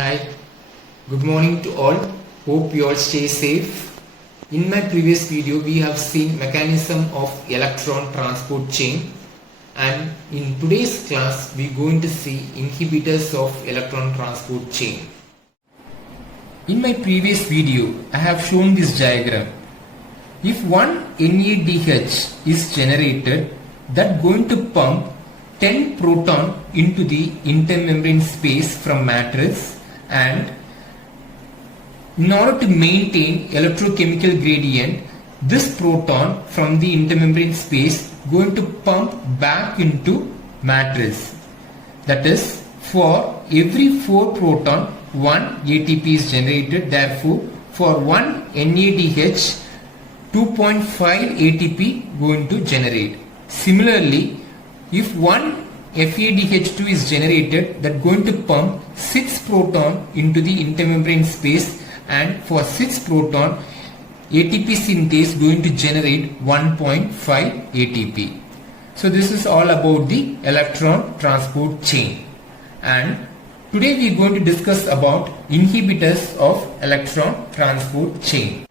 Hi, good morning to all. Hope you all stay safe. In my previous video, we have seen mechanism of electron transport chain, and in today's class, we are going to see inhibitors of electron transport chain. In my previous video, I have shown this diagram. If one NADH is generated, that going to pump 10 proton into the intermembrane space from matrix, and in order to maintain electrochemical gradient, this proton from the intermembrane space going to pump back into matrix. That is, for every 4 proton 1 ATP is generated. Therefore, for 1 NADH 2.5 ATP going to generate. Similarly, if one FADH2 is generated, that going to pump 6 proton into the intermembrane space, and for 6 proton ATP synthase going to generate 1.5 ATP. So this is all about the electron transport chain, and today we are going to discuss about inhibitors of electron transport chain.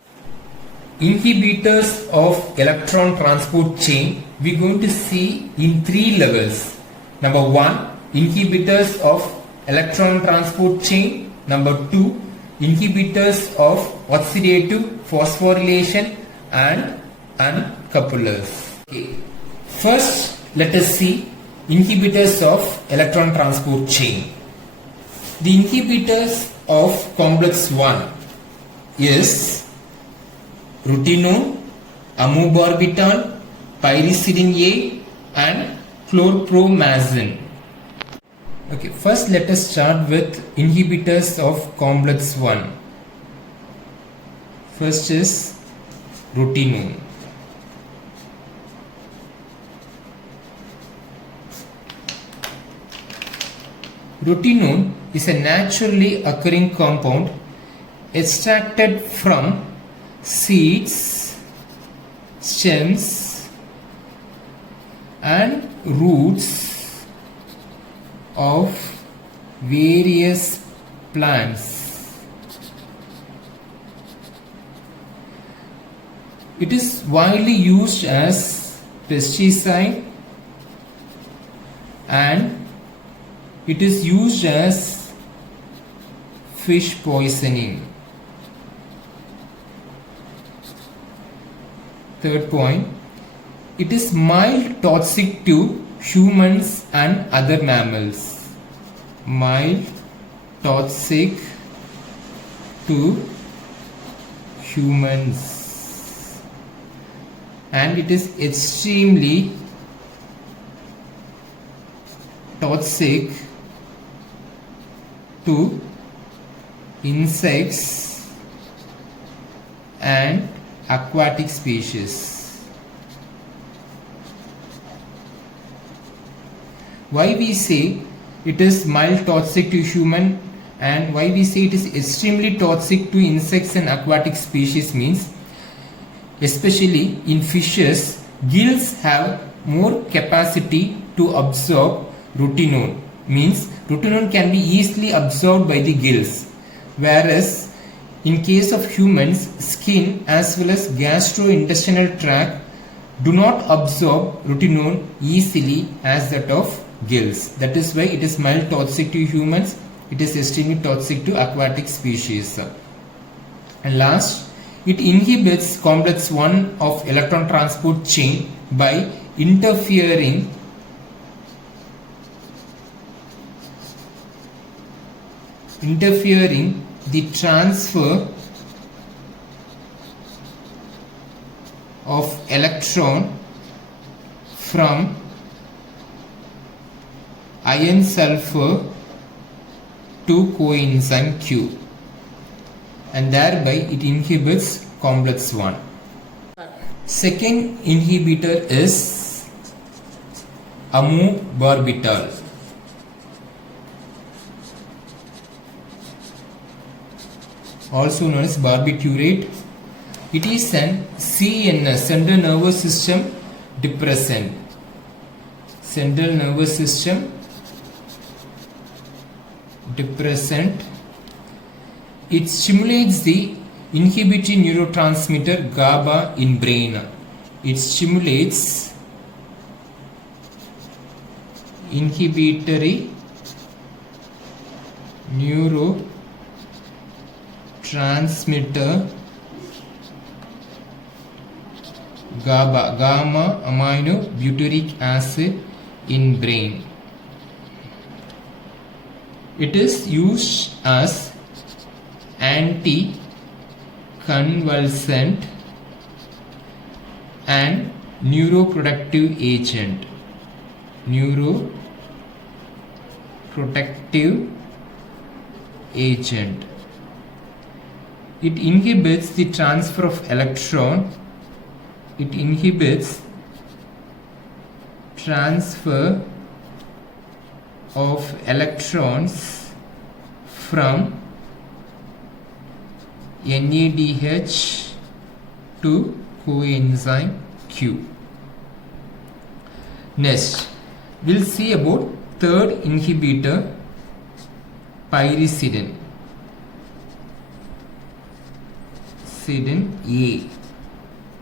Inhibitors of electron transport chain we are going to see in 3 levels. Number 1, inhibitors of electron transport chain. Number 2, inhibitors of oxidative phosphorylation and uncouplers. Okay. First, let us see inhibitors of electron transport chain. The inhibitors of complex 1 is rutinone, amobarbital, pyridine A and chlorpromazine. Okay, first let us start with inhibitors of complex 1. First is rutinone. Rutinone is a naturally occurring compound extracted from seeds, stems and roots of various plants. It is widely used as pesticide, and it is used as fish poisoning. Third point, it is mild toxic to humans and other mammals. Mild toxic to humans, and it is extremely toxic to insects and aquatic species. Why we say it is mild toxic to human and why we say it is extremely toxic to insects and aquatic species means, especially in fishes, gills have more capacity to absorb rutinone. Means rutinone can be easily absorbed by the gills, whereas in case of humans, skin as well as gastrointestinal tract do not absorb rutinone easily as that of gills. That is why it is mild toxic to humans, it is extremely toxic to aquatic species. And last, it inhibits complex 1 of electron transport chain by interfering the transfer of electron from iron sulfur to coenzyme Q, and thereby it inhibits complex 1. Second inhibitor is amobarbital. Also known as barbiturate. It is an CNS, central nervous system depressant. Central nervous system depressant It stimulates the inhibitory neurotransmitter GABA in brain. It stimulates inhibitory neurotransmitter GABA, gamma aminobutyric acid in brain. It is used as anti-convulsant and neuroprotective agent. It inhibits the transfer of electron. It inhibits transfer of electrons from NADH to coenzyme Q. Next, we'll see about third inhibitor, pyridine. Pyridine A.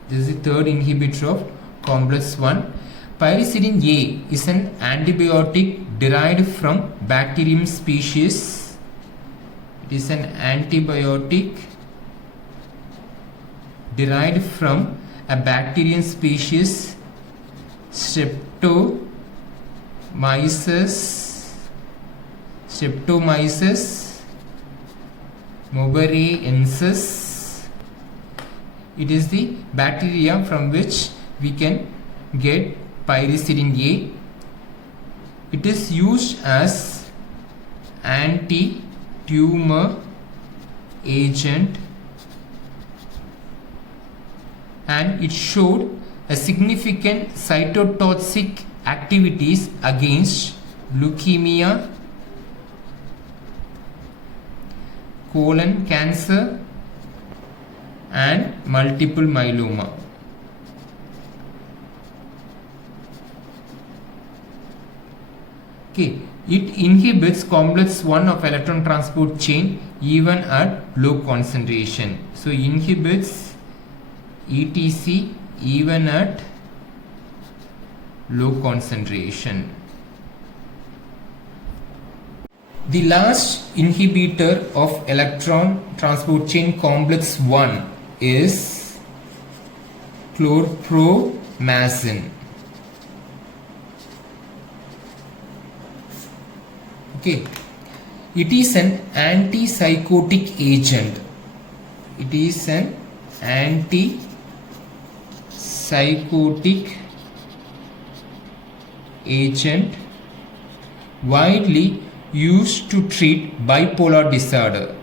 This is the third inhibitor of complex 1. Pyridine A is an antibiotic derived from bacterium species. It is an antibiotic derived from a bacterium species, Streptomyces mobaraiensis. It is the bacteria from which we can get pyridine A. It is used as anti-tumor agent, and it showed a significant cytotoxic activities against leukemia, colon cancer and multiple myeloma. Okay, it inhibits complex 1 of electron transport chain even at low concentration. So inhibits ETC even at low concentration. The last inhibitor of electron transport chain complex 1 is chlorpromazine. Okay, it is an antipsychotic agent. It is an antipsychotic agent widely used to treat bipolar disorder.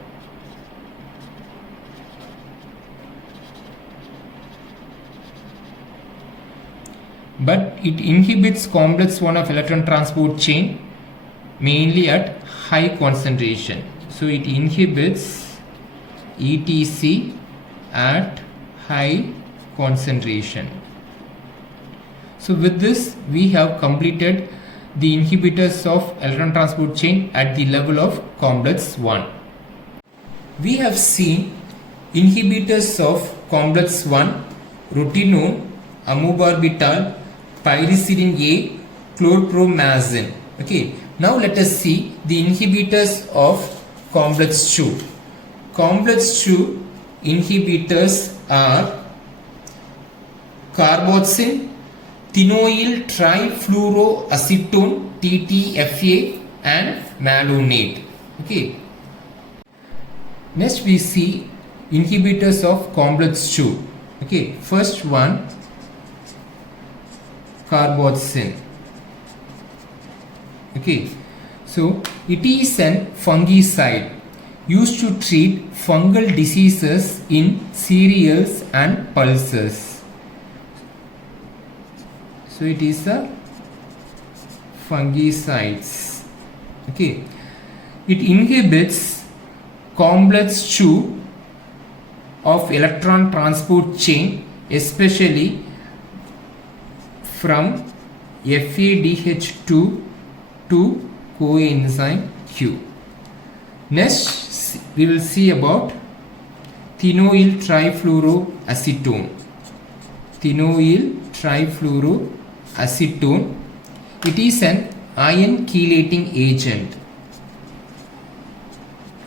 But it inhibits complex 1 of electron transport chain mainly at high concentration. So it inhibits ETC at high concentration. So with this we have completed the inhibitors of electron transport chain at the level of complex 1. We have seen inhibitors of complex 1, rotenone, amobarbital, pyridine A, chlorpromazine. Okay, now let us see the inhibitors of complex 2. Complex 2 inhibitors are carboxin, thionyl trifluoroacetone TTFA and malonate. Okay. Next we see inhibitors of complex 2. Okay, first one, carboxin. Okay, so it is an fungicide used to treat fungal diseases in cereals and pulses. So it is a fungicides. Okay, it inhibits complex 2 of electron transport chain, especially from FADH2 to coenzyme Q. Next we will see about thionyl trifluoroacetone. Thionyl trifluoroacetone. It is an ion chelating agent.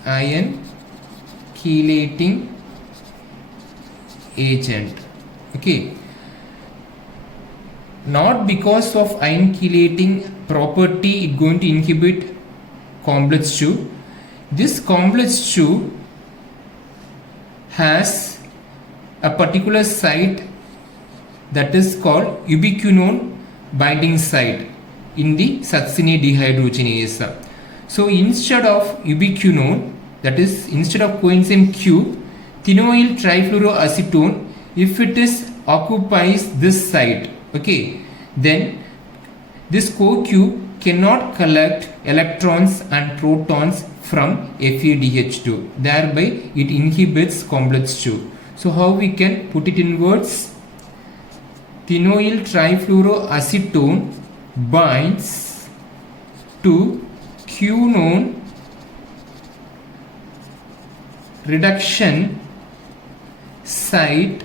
Ion chelating agent. Okay. Not because of ion chelating property it going to inhibit complex 2. This complex 2 has a particular site that is called ubiquinone binding site in the succinate dehydrogenase. So instead of ubiquinone, that is instead of coenzyme Q, thionyl trifluoroacetone, if it is occupies this site, okay, then this CoQ cannot collect electrons and protons from FeDH2, thereby it inhibits complex 2. So how we can put it in words? Thionyl trifluoroacetone binds to quinone reduction site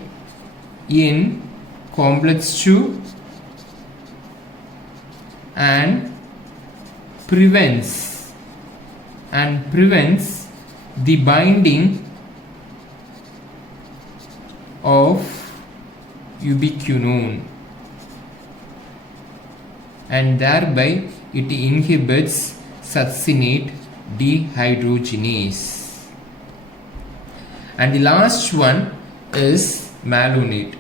in complex 2 and prevents the binding of ubiquinone, and thereby it inhibits succinate dehydrogenase. And the last one is malonate.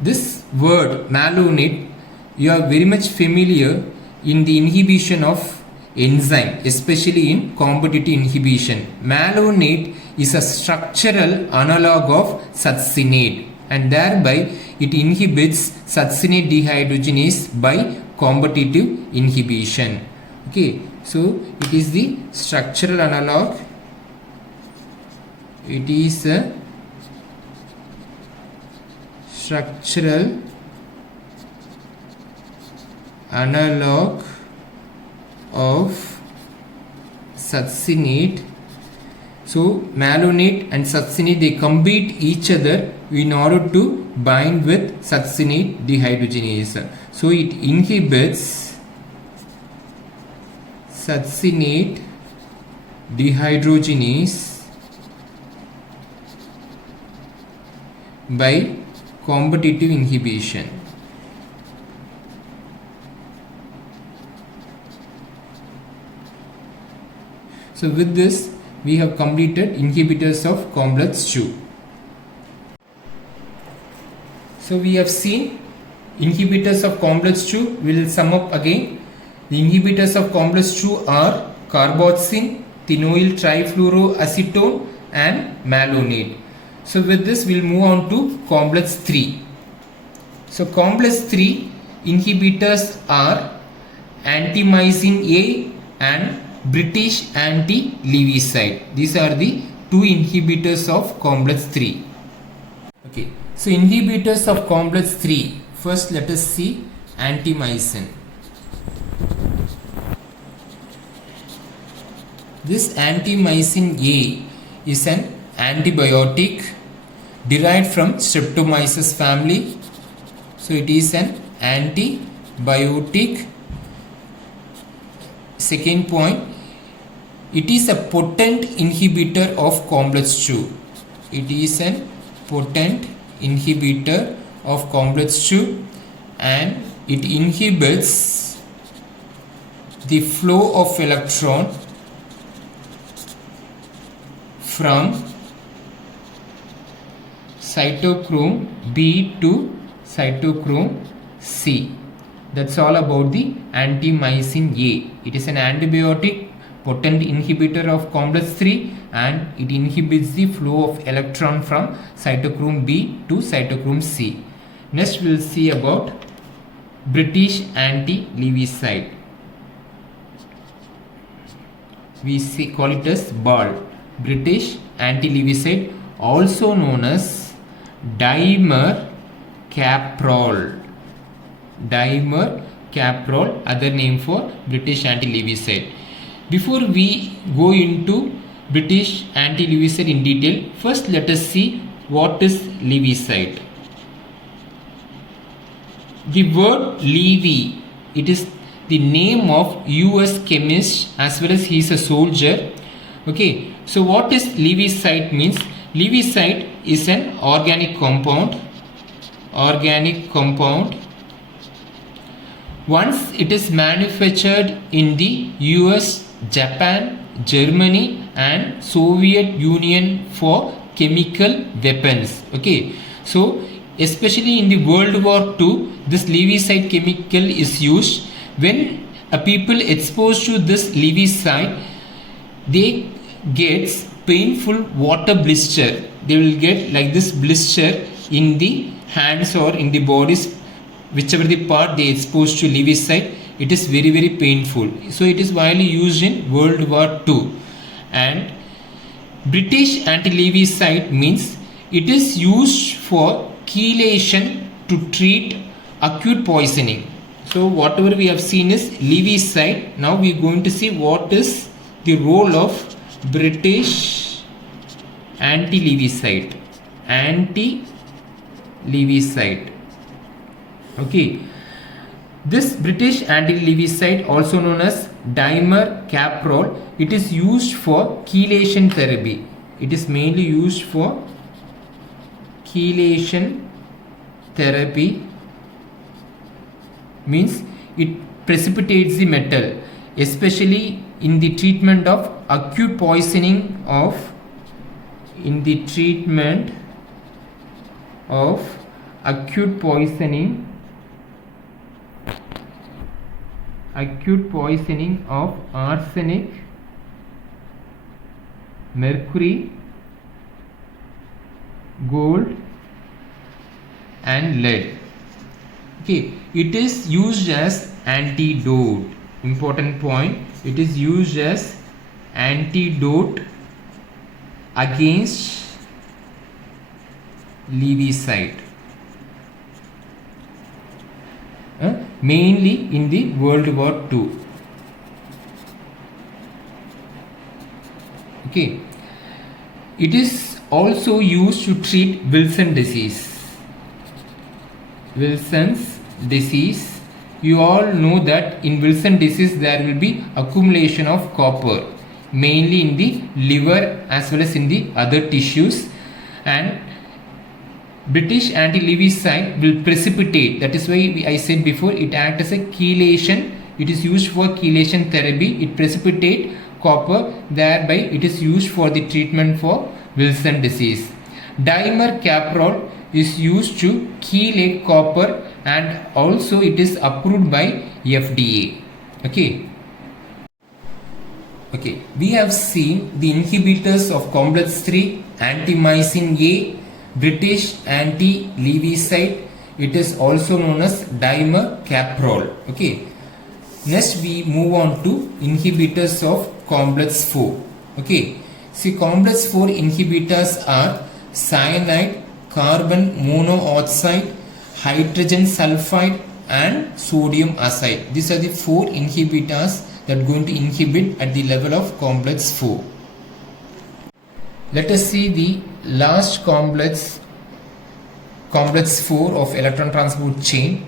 This word malonate, you are very much familiar in the inhibition of enzyme, especially in competitive inhibition. Malonate is a structural analog of succinate, and thereby it inhibits succinate dehydrogenase by competitive inhibition. Okay, so it is the structural analog. It is a structural analog of succinate. So malonate and succinate, they compete each other in order to bind with succinate dehydrogenase. So it inhibits succinate dehydrogenase by competitive inhibition. So with this we have completed inhibitors of complex 2. So we have seen inhibitors of complex 2. We will sum up again. The inhibitors of complex 2 are carbotsin, thionyl trifluoroacetone and malonate. So with this we will move on to complex 3. So complex 3 inhibitors are antimycin A and British anti-lewisite. These are the two inhibitors of complex 3. Okay, so inhibitors of complex 3. First let us see antimycin. This antimycin A is an antibiotic derived from Streptomyces family. So it is an antibiotic. Second point, it is a potent inhibitor of complex 2. It is a potent inhibitor of complex 2 and it inhibits the flow of electron from cytochrome B to cytochrome C. That's all about the antimycin A. It is an antibiotic, potent inhibitor of complex 3 and it inhibits the flow of electron from cytochrome B to cytochrome C. Next we will see about British anti-lewisite. We call it as BAL, British anti-lewisite, also known as dimercaprol. caprol, other name for British anti-Lewisite. Before we go into British anti-Lewisite in detail, first let us see what is Lewisite. The word Levy, it is the name of US chemist as well as he is a soldier. Okay, so what is Lewisite means? Lewisite is an organic compound. Once it is manufactured in the US, Japan, Germany and Soviet Union for chemical weapons. Okay, so especially in the World War II, this Lewisite chemical is used. When a people exposed to this Lewisite, they get painful water blister. They will get like this blister in the hands or in the bodies, whichever the part they exposed to Lewisite. It is very very painful. So it is widely used in World War II. And British anti-Lewisite means it is used for chelation to treat acute poisoning. So whatever we have seen is Lewisite. Now we are going to see what is the role of British anti-Lewisite. Okay, this British anti-Lewisite, also known as dimer-caprol, it is used for chelation therapy. It is mainly used for chelation therapy, means it precipitates the metal, especially in the treatment of acute poisoning of acute poisoning of arsenic, mercury, gold and lead. Okay, it is used as antidote. Important point, it is used as antidote against Lewisite, mainly in the World War II. Okay, it is also used to treat Wilson's disease. You all know that in Wilson disease there will be accumulation of copper, mainly in the liver as well as in the other tissues, and British anti-Lewisite will precipitate. That is why I said before, it acts as a chelation. It is used for chelation therapy. It precipitates copper, thereby it is used for the treatment for Wilson disease. Dimer-caprol is used to chelate copper, and also it is approved by FDA. Okay, we have seen the inhibitors of complex 3, antimycin A, British anti-Lewisite. It is also known as dimer-caprol. Okay, next we move on to inhibitors of complex 4. Okay, see, complex 4 inhibitors are cyanide, carbon monoxide, hydrogen sulfide and sodium azide. These are the 4 inhibitors that are going to inhibit at the level of complex 4. Let us see the last complex 4 of electron transport chain.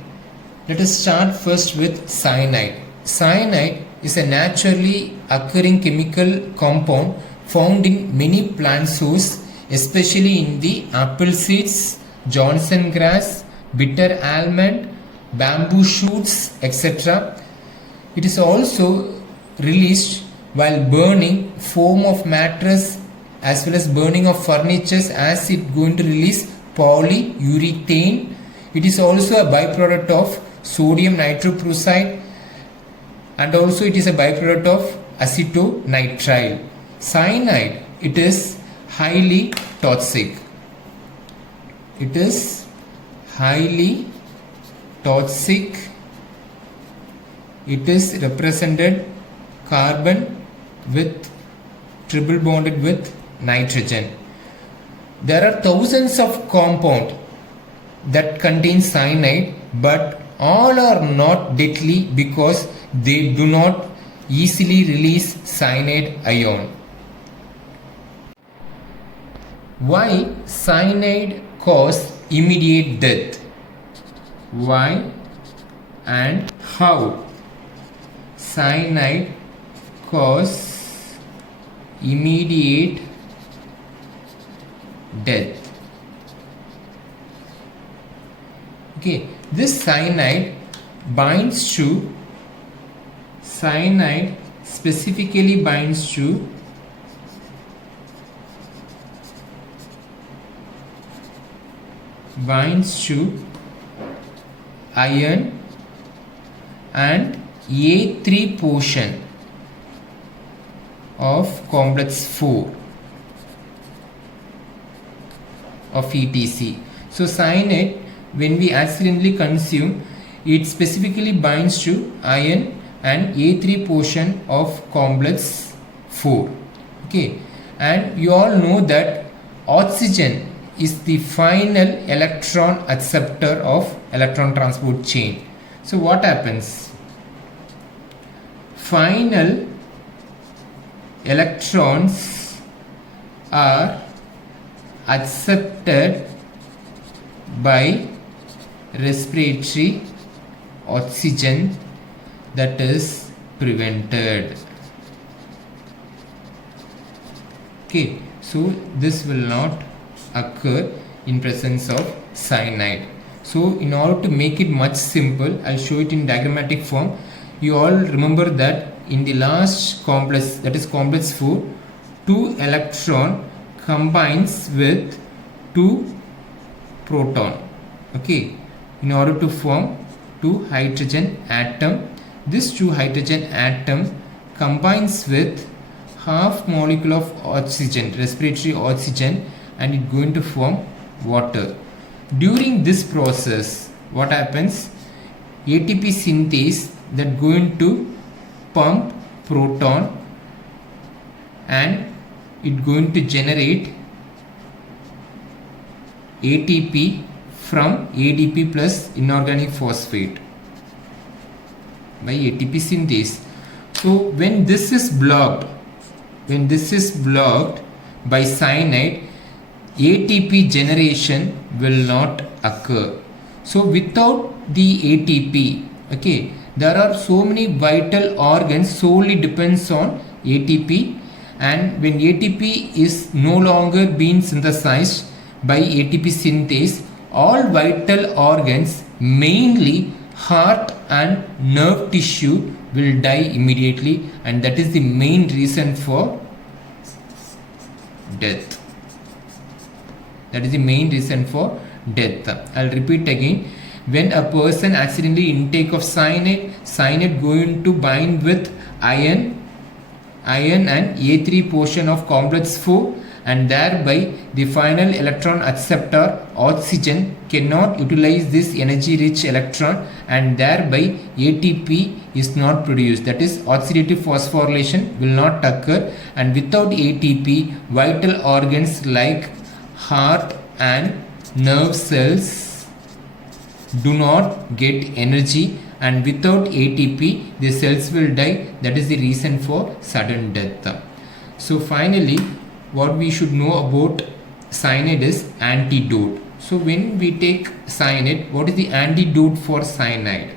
Let us start first with cyanide. Cyanide is a naturally occurring chemical compound found in many plant sources, especially in the apple seeds, Johnson grass, bitter almond, bamboo shoots, etc. It is also released while burning foam of mattress as well as burning of furnitures, as it going to release polyurethane. It is also a byproduct of sodium nitroprusside, and also it is a byproduct of acetonitrile. Cyanide, it is highly toxic. It is highly toxic. It is represented carbon with triple bonded with nitrogen. There are thousands of compounds that contain cyanide, but all are not deadly because they do not easily release cyanide ion. Why cyanide cause immediate death? Why and how cyanide cause immediate death? Okay, this cyanide specifically binds to iron and A3 portion of complex 4 of ETC. So cyanide, when we accidentally consume, it specifically binds to iron and A3 portion of complex 4. Okay, and you all know that oxygen is the final electron acceptor of electron transport chain. So what happens? Final electrons are accepted by respiratory oxygen, that is prevented. Okay, so this will not occur in presence of cyanide. So in order to make it much simple, I'll show it in diagrammatic form. You all remember that in the last complex, that is complex 4, 2 electron combines with 2 proton. Okay, in order to form 2 hydrogen atom. This 2 hydrogen atom combines with half molecule of oxygen, respiratory oxygen, and it going to form water. During this process, what happens? ATP synthase that going to pump proton and it going to generate ATP from ADP plus inorganic phosphate by ATP synthase. So when this is blocked by cyanide, ATP generation will not occur. So without the ATP, okay, there are so many vital organs solely depends on ATP, and when ATP is no longer being synthesized by ATP synthase, all vital organs, mainly heart and nerve tissue, will die immediately, and that is the main reason for death. That is the main reason for death. I'll repeat again. When a person accidentally intake of cyanide going to bind with iron and A3 portion of complex 4, and thereby the final electron acceptor oxygen cannot utilize this energy rich electron, and thereby ATP is not produced, that is oxidative phosphorylation will not occur, and without ATP vital organs like heart and nerve cells do not get energy, and without ATP the cells will die. That is the reason for sudden death. So finally, what we should know about cyanide is antidote. So when we take cyanide, what is the antidote for cyanide?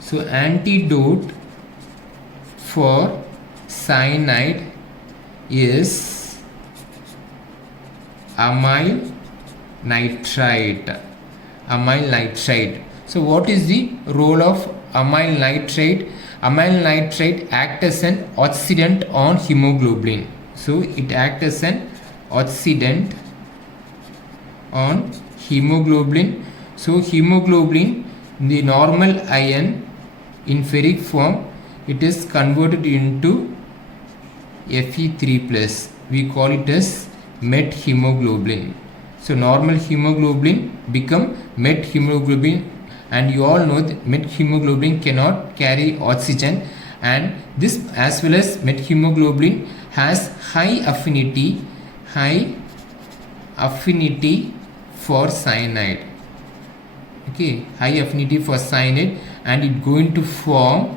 So antidote for cyanide is amyl nitrite. So what is the role of amyl nitrite? Amyl nitrite acts as an oxidant on hemoglobin. So it acts as an oxidant on hemoglobin. So hemoglobin, the normal ion in ferric form, it is converted into Fe3+. We call it as methemoglobin. So normal hemoglobin become methemoglobin, and you all know that methemoglobin cannot carry oxygen, and this as well as methemoglobin has high affinity for cyanide. okay, high affinity for cyanide, and it going to form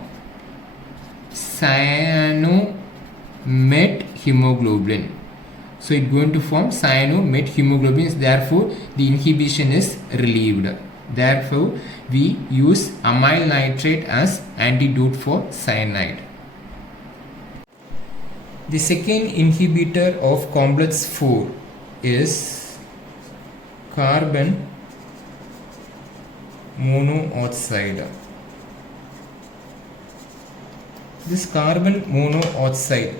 cyanomethemoglobin. So it going to form cyanomethemoglobin, therefore the inhibition is relieved. Therefore we use amyl nitrate as antidote for cyanide. The second inhibitor of complex 4 is carbon monoxide. This carbon monoxide,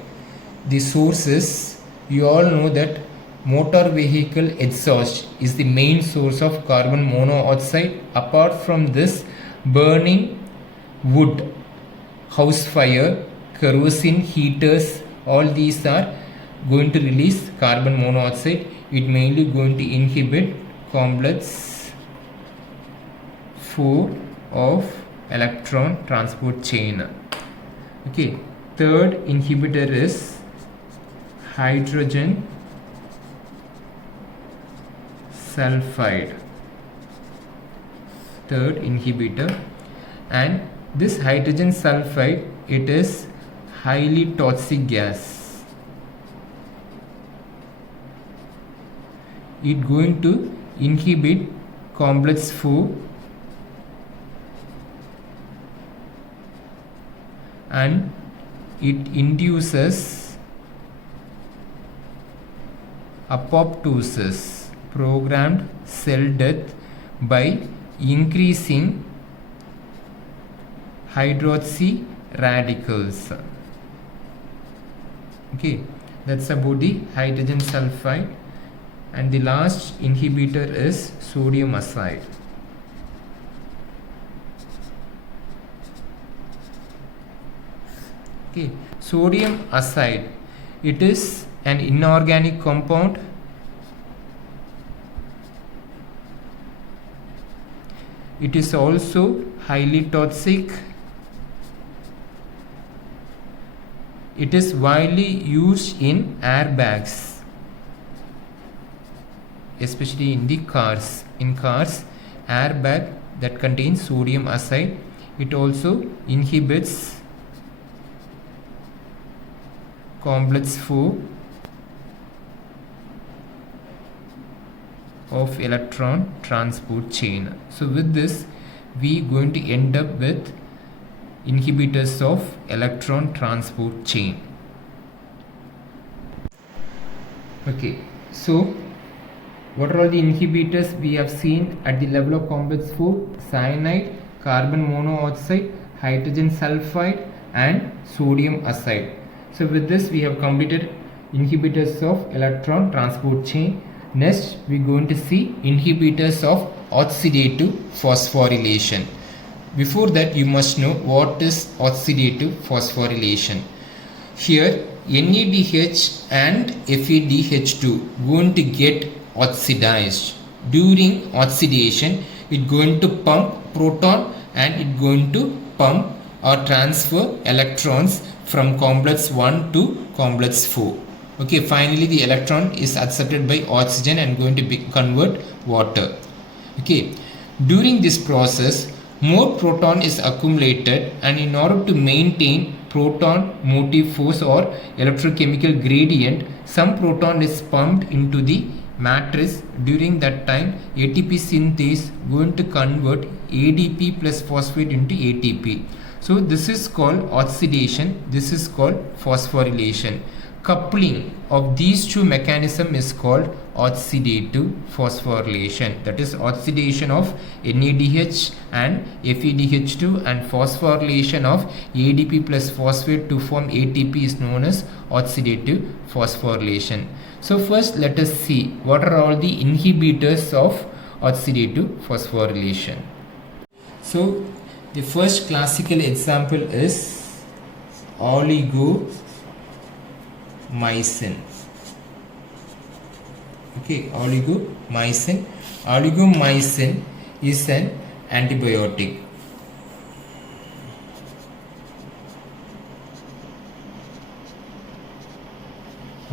the source is, you all know that motor vehicle exhaust is the main source of carbon monoxide. Apart from this, burning wood, house fire, kerosene heaters, all these are going to release carbon monoxide. It mainly going to inhibit complex 4 of electron transport chain. Okay, third inhibitor is hydrogen sulfide. Third inhibitor, and this hydrogen sulfide, it is highly toxic gas. It going to inhibit complex 4 and it induces apoptosis, programmed cell death, by increasing hydroxy radicals. Okay, that's about the hydrogen sulfide. And the last inhibitor is sodium azide. Okay, sodium azide, it is an inorganic compound. It is also highly toxic. It is widely used in airbags, especially in the cars. In cars, airbag that contains sodium azide, it also inhibits complex 4 of electron transport chain. So with this, we going to end up with inhibitors of electron transport chain. Okay, so what are all the inhibitors we have seen at the level of complex 4? Cyanide, carbon monoxide, hydrogen sulfide, and sodium azide. So with this, we have completed inhibitors of electron transport chain. Next, we are going to see inhibitors of oxidative phosphorylation. Before that, you must know what is oxidative phosphorylation. Here, NADH and FADH2 going to get oxidized. During oxidation, it going to pump proton and it going to pump or transfer electrons from complex 1 to complex 4. Okay, finally the electron is accepted by oxygen and going to convert water. Okay, during this process, more proton is accumulated, and in order to maintain proton motive force or electrochemical gradient, some proton is pumped into the matrix. During that time, ATP synthase going to convert ADP plus phosphate into ATP. So this is called oxidation, this is called phosphorylation. Coupling of these two mechanisms is called oxidative phosphorylation. That is oxidation of NADH and FADH2 and phosphorylation of ADP plus phosphate to form ATP is known as oxidative phosphorylation. So first let us see what are all the inhibitors of oxidative phosphorylation. So the first classical example is oligomycin. Okay, oligomycin. Oligomycin is an antibiotic.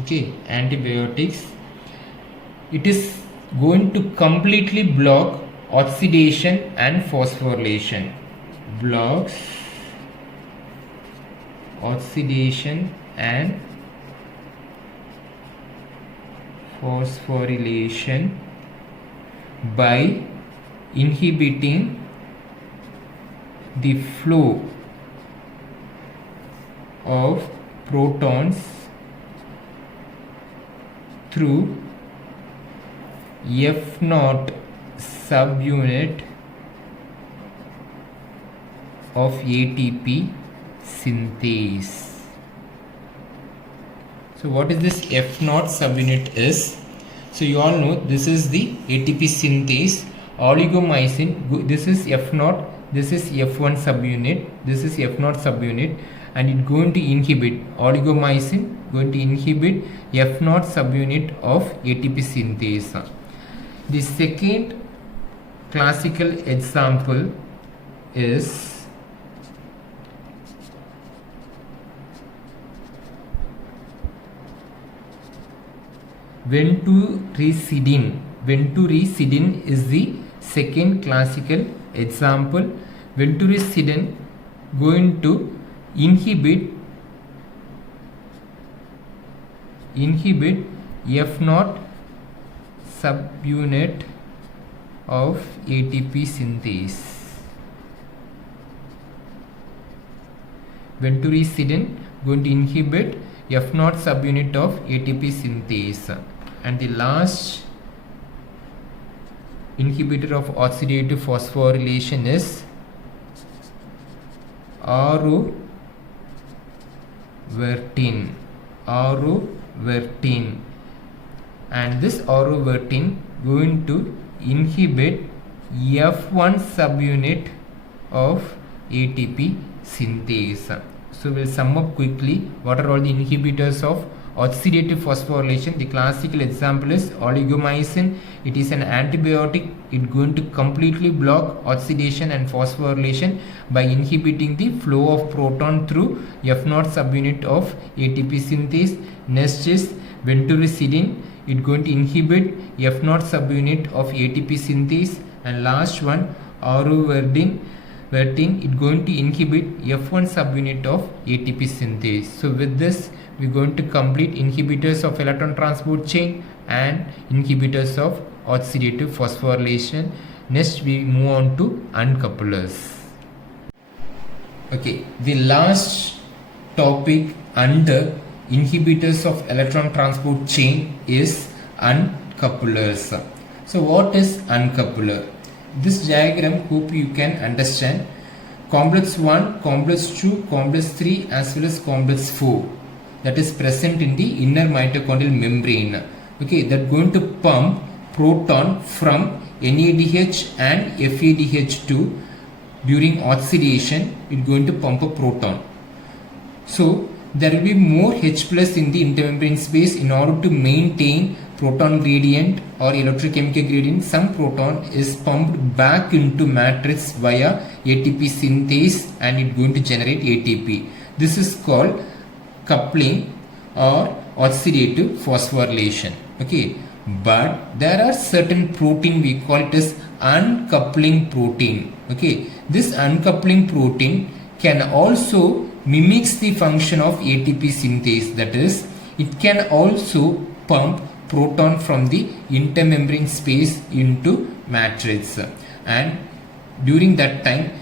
Okay, antibiotics. It is going to completely block oxidation and phosphorylation. Blocks oxidation and phosphorylation by inhibiting the flow of protons through F0 subunit of ATP synthase. So what is this F0 subunit is? So you all know this is the ATP synthase. Oligomycin, this is F0, this is F1 subunit, this is F0 subunit, and it going to inhibit, oligomycin going to inhibit F0 subunit of ATP synthase. The second classical example is venturecidin. Venturecidin is the second classical example. Venturecidin going to inhibit F0 subunit of ATP synthase. Venturecidin going to inhibit F0 subunit of ATP synthase. And the last inhibitor of oxidative phosphorylation is aurovertin. And this aurovertin going to inhibit F1 subunit of ATP synthase. So we'll sum up quickly what are all the inhibitors of oxidative phosphorylation. The classical example is oligomycin. It is an antibiotic. It going to completely block oxidation and phosphorylation by inhibiting the flow of proton through F0 subunit of ATP synthase. Next is venturecidin. It going to inhibit F0 subunit of ATP synthase. And last one, aurovertin. It going to inhibit F1 subunit of ATP synthase. So with this we are going to complete inhibitors of electron transport chain and inhibitors of oxidative phosphorylation. Next we move on to uncouplers. Okay, the last topic under inhibitors of electron transport chain is uncouplers. So what is uncoupler? This diagram hope you can understand. Complex 1, complex 2, complex 3 as well as complex 4 that is present in the inner mitochondrial membrane. Okay, that going to pump proton from NADH and FADH2 during oxidation. It going to pump a proton. So there will be more H plus in the intermembrane space in order to maintain proton gradient or electrochemical gradient. Some proton is pumped back into matrix via ATP synthase and it going to generate ATP. This is called coupling or oxidative phosphorylation. Okay, but there are certain protein we call it as uncoupling protein. Okay, this uncoupling protein can also mimics the function of ATP synthase. That is, it can also pump proton from the intermembrane space into matrix, and during that time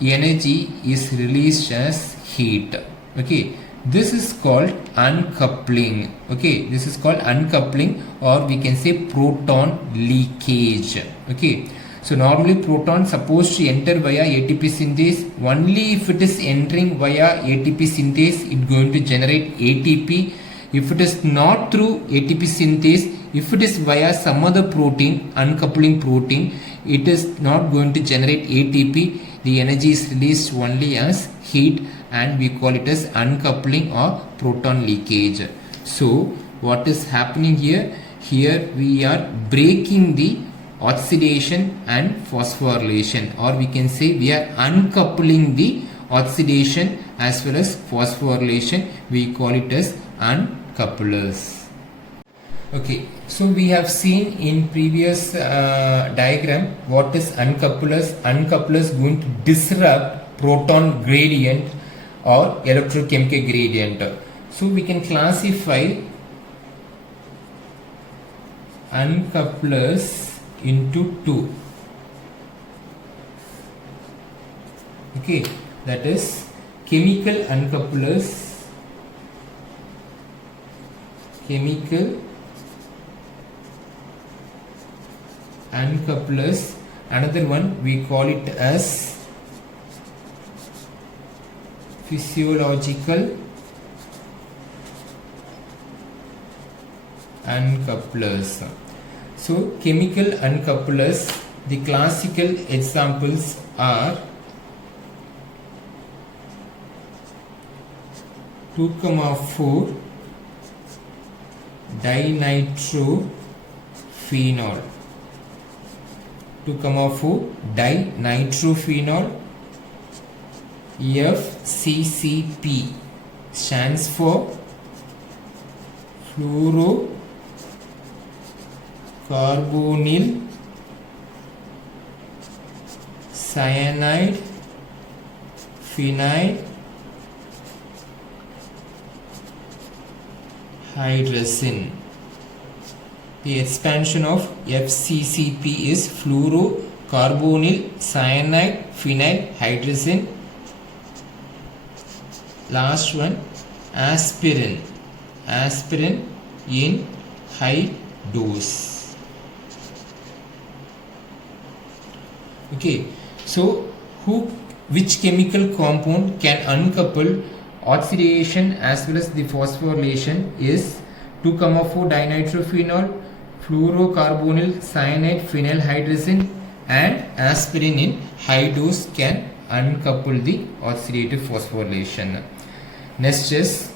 energy is released as heat. Okay, this is called uncoupling. Okay, this is called uncoupling, or we can say proton leakage. Okay, so normally proton supposed to enter via ATP synthase. Only if it is entering via ATP synthase, it going to generate ATP. If it is not through ATP synthase, if it is via some other protein, uncoupling protein, it is not going to generate ATP. The energy is released only as heat, and we call it as uncoupling or proton leakage. So what is happening here? Here we are breaking the oxidation and phosphorylation, or we can say we are uncoupling the oxidation as well as phosphorylation. We call it as uncouplers. Okay, so we have seen in previous diagram what is uncouplers. Uncouplers going to disrupt proton gradient or electrochemical gradient. So we can classify uncouplers into two. Okay, that is chemical uncouplers, another one we call it as physiological uncouplers. So chemical uncouplers, the classical examples are 2,4 dinitrophenol. 2,4 dinitrophenol, FCCP stands for fluorocarbonyl cyanide phenyl hydrazine. The expansion of FCCP is fluorocarbonyl cyanide phenyl hydrazine. Last one, aspirin in high dose. Okay, so which chemical compound can uncouple oxidation as well as the phosphorylation is 2,4 dinitrophenol, fluorocarbonyl cyanide phenyl hydrazine, and aspirin in high dose can uncouple the oxidative phosphorylation. Next is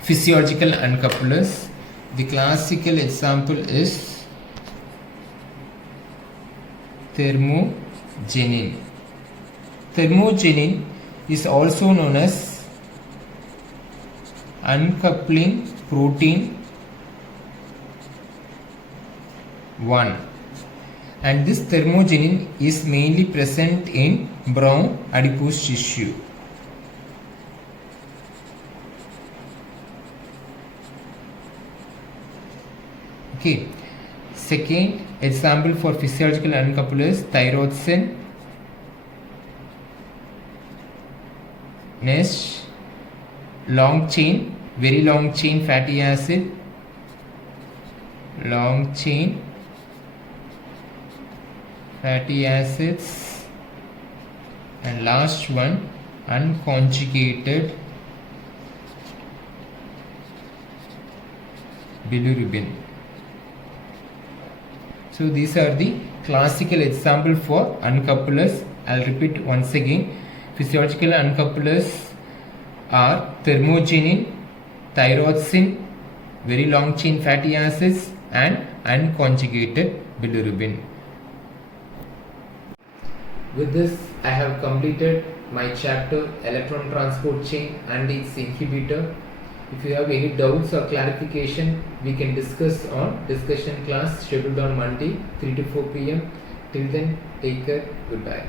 physiological uncouplers. The classical example is thermogenin. Thermogenin is also known as uncoupling protein 1, and this thermogenin is mainly present in brown adipose tissue. Okay, second example for physiological uncouplers, thyroxine. Next, very long chain fatty acid, long chain fatty acids, and last one, unconjugated bilirubin. So these are the classical example for uncouplers. I'll repeat once again. Physiological uncouplers are thermogenin, thyroxine, very long chain fatty acids, and unconjugated bilirubin. With this, I have completed my chapter electron transport chain and its inhibitor. If you have any doubts or clarification, we can discuss on discussion class scheduled on Monday 3 to 4 p.m. Till then, take care. Goodbye.